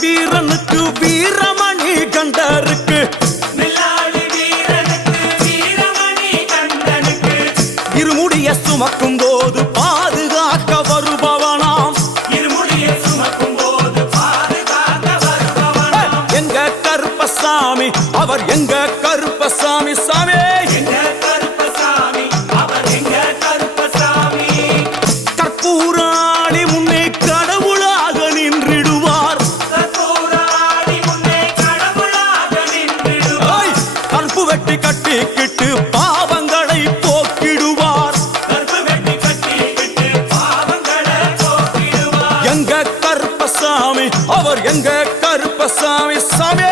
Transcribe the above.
வீரனுக்கு வீரமணி கண்டருக்கு இருமுடிய சுமக்கும் போது பாதுகாக்க வருபவனாம் எங்க கருப்பசாமி அவர் எங்க கருப்பசாமி சாமி கற்பூராணி முன்னே கடவுளாக நின்றிடுவார் கற்பு வெட்டி கட்டிக்கிட்டு பாவங்களை போக்கிடுவார் எங்க கருப்பசாமி அவர் எங்க கருப்பசாமி சாமி